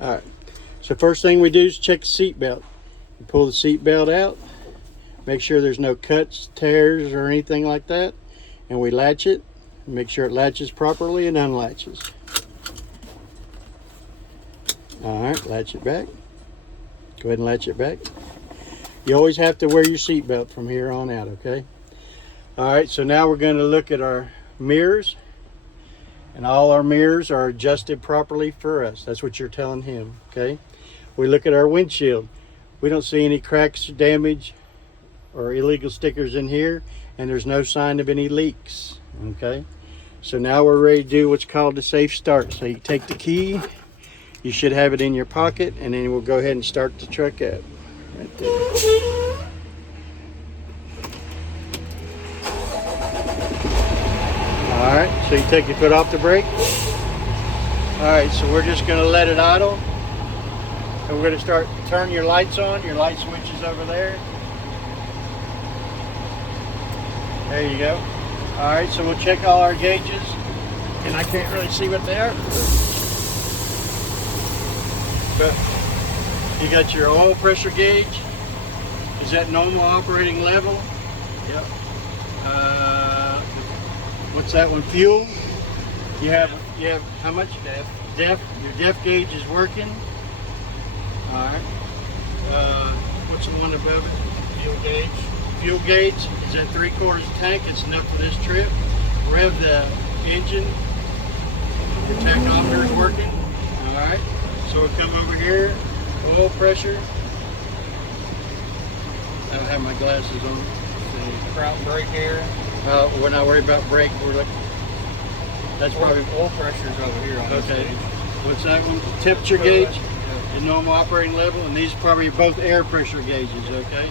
All right. So first thing we do is check the seat belt. You pull the seat belt out, make sure there's no cuts, tears, or anything like that, and we latch it. Make sure it latches properly and unlatches. All right, latch it back. Go ahead and latch it back. You always have to wear your seat belt from here on out, okay? All right, so now we're going to look at our mirrors, and all our mirrors are adjusted properly for us. That's what you're telling him, okay? We look at our windshield. We don't see any cracks, damage, or illegal stickers in here, and there's no sign of any leaks, okay? So now we're ready to do what's called a safe start. So you take the key, you should have it in your pocket, and then we'll go ahead and start the truck up. Right there. All right, so you take your foot off the brake. All right, so we're just gonna let it idle. And we're gonna start, turn your lights on. Your light switch is over there. There you go. All right, so we'll check all our gauges. And I can't really see what they are. But you got your oil pressure gauge. Is that normal operating level? Yep. What's that one? Fuel. You have how much? Def. Your def gauge is working. All right. What's the one above it? Fuel gauge. Fuel gauge is at 3/4 tank. It's enough for this trip. Rev the engine. Your tachometer is working. All right. So we'll come over here. Oil pressure. I don't have my glasses on. Front brake air. We're not worried about brake. We're looking. That's probably oil pressure's over here on this okay. gauge. What's that one? Temperature gauge. The normal operating level, and these are probably both air pressure gauges. Okay.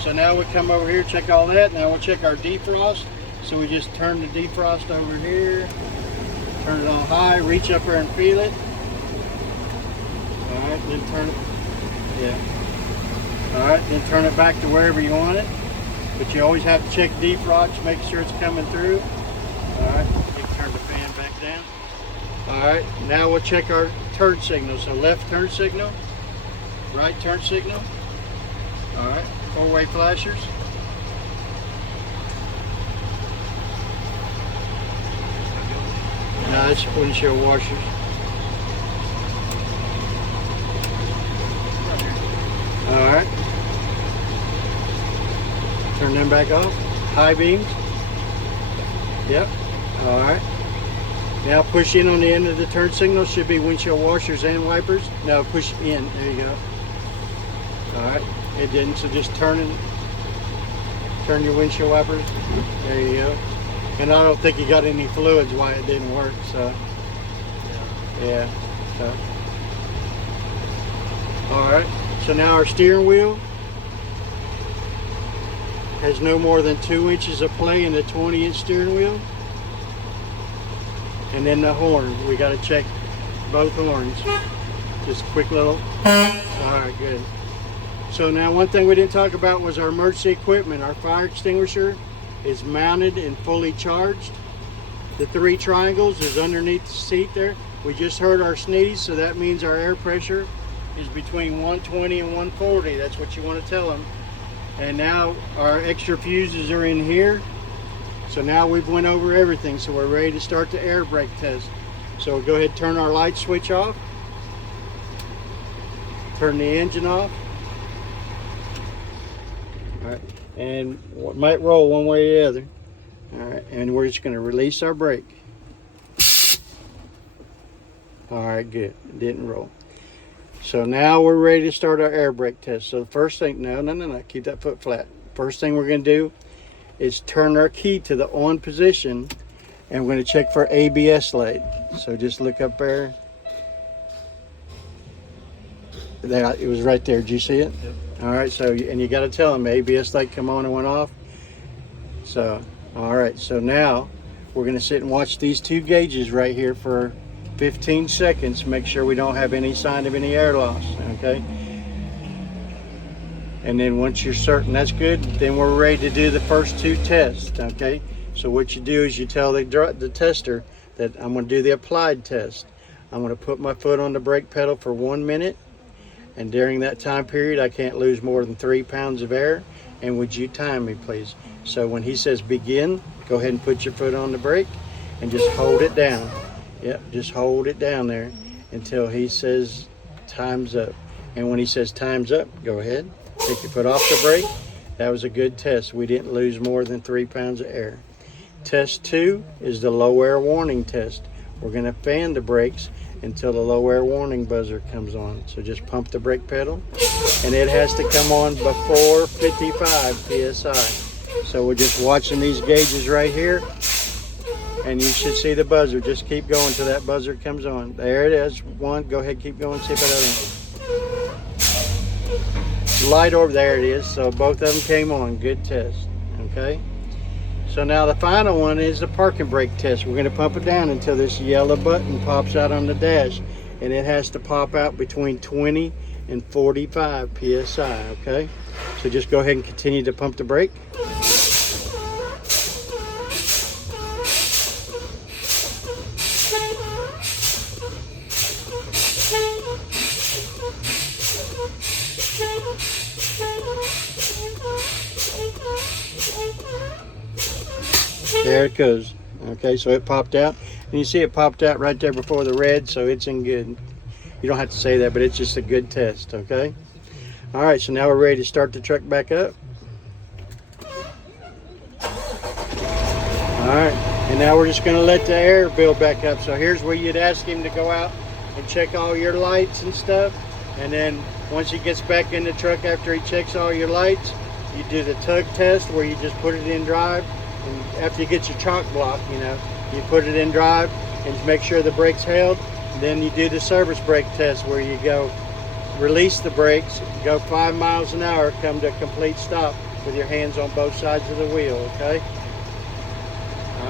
So now we come over here, check all that. Now we'll check our defrost. So we just turn the defrost over here. Turn it on high. Reach up there and feel it. All right. Then turn it. Yeah. All right. Then turn it back to wherever you want it. But you always have to check defrost, make sure it's coming through. All right, you can turn the fan back down. All right, now we'll check our turn signal. So left turn signal, right turn signal. All right, four-way flashers. No, that's windshield washers. All right. Turn them back off. High beams. Yep. All right. Now push in on the end of the turn signal. Should be windshield washers and wipers. No, push in. There you go. All right. It didn't, so just turn your windshield wipers. There you go. And I don't think you got any fluids why it didn't work. So yeah. So. All right. So now our steering wheel has no more than 2 inches of play in the 20-inch steering wheel. And then the horn, we got to check both horns. Just a quick little. All right, good. So now one thing we didn't talk about was our emergency equipment. Our fire extinguisher is mounted and fully charged. The 3 triangles is underneath the seat there. We just heard our sneeze, so that means our air pressure is between 120 and 140. That's what you want to tell them. And now our extra fuses are in here. So now we've went over everything. So we're ready to start the air brake test. So we'll go ahead and turn our light switch off. Turn the engine off. All right. And it might roll one way or the other. All right. And we're just going to release our brake. All right, good. It didn't roll. So now we're ready to start our air brake test. So the first thing, no, keep that foot flat. First thing we're going to do is turn our key to the on position, and we're going to check for ABS light. So just look up there. There, it was right there. Did you see it? Yep. All right. So and you got to tell them ABS light come on and went off. So all right. So now we're going to sit and watch these 2 gauges right here for 15 seconds. Make sure we don't have any sign of any air loss. Okay. And then once you're certain that's good, then we're ready to do the first 2 tests. Okay. So what you do is you tell the tester that I'm going to do the applied test. I'm going to put my foot on the brake pedal for 1 minute, and during that time period I can't lose more than 3 pounds of air. And would you time me, please? So when he says begin, go ahead and put your foot on the brake and just hold it down. Yep, just hold it down there until he says time's up. And when he says time's up, go ahead, take your foot off the brake. That was a good test. We didn't lose more than 3 pounds of air. Test 2 is the low air warning test. We're going to fan the brakes until the low air warning buzzer comes on. So just pump the brake pedal, and it has to come on before 55 psi. So we're just watching these gauges right here, and you should see the buzzer. Just keep going till that buzzer comes on. There it is. One. Go ahead, keep going. See if it doesn't. Light over there. It is. So both of them came on. Good test. Okay. So now the final one is the parking brake test. We're going to pump it down until this yellow button pops out on the dash, and it has to pop out between 20 and 45 psi. Okay. So just go ahead and continue to pump the brake. There it goes. Okay, so it popped out, and you see it popped out right there before the red, so it's in good. You don't have to say that, but it's just a good test. Okay. All right, so now we're ready to start the truck back up. All right, and now we're just going to let the air build back up. So here's where you'd ask him to go out and check all your lights and stuff, and then once he gets back in the truck after he checks all your lights, you do the tug test where you just put it in drive. And after you get your chalk block, you put it in drive and make sure the brake's held. Then you do the service brake test where you go release the brakes, go 5 miles an hour, come to a complete stop with your hands on both sides of the wheel. Okay,